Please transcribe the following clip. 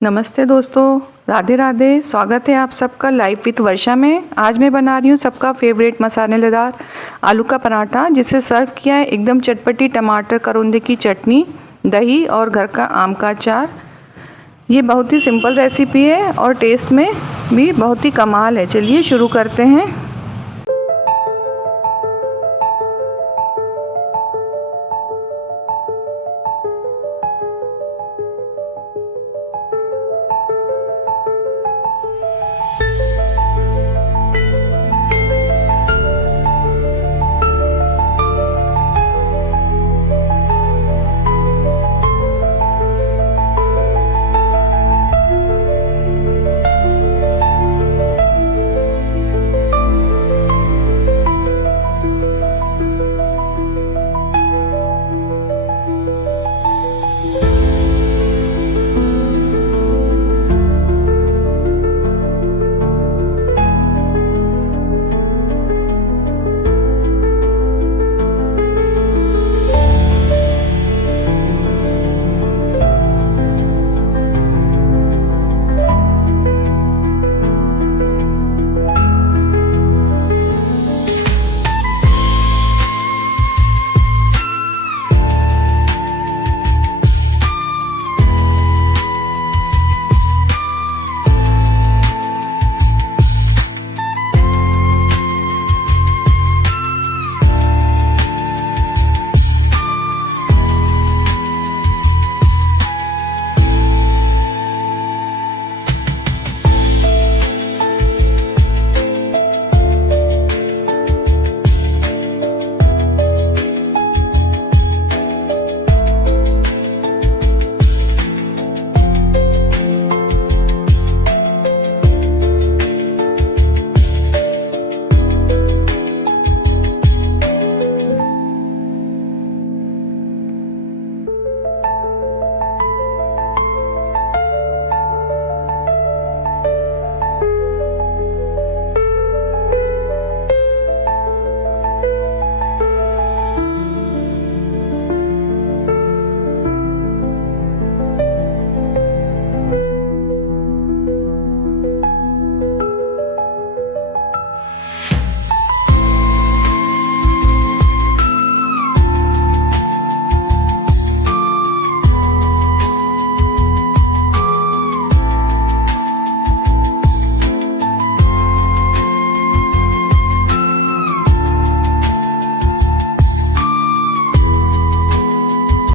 नमस्ते दोस्तों, राधे राधे। स्वागत है आप सबका लाइव विथ वर्षा में। आज मैं बना रही हूँ सबका फेवरेट मसालेदार आलू का पराठा, जिसे सर्व किया है एकदम चटपटी टमाटर करौंदे की चटनी, दही और घर का आम का अचार। ये बहुत ही सिंपल रेसिपी है और टेस्ट में भी बहुत ही कमाल है। चलिए शुरू करते हैं।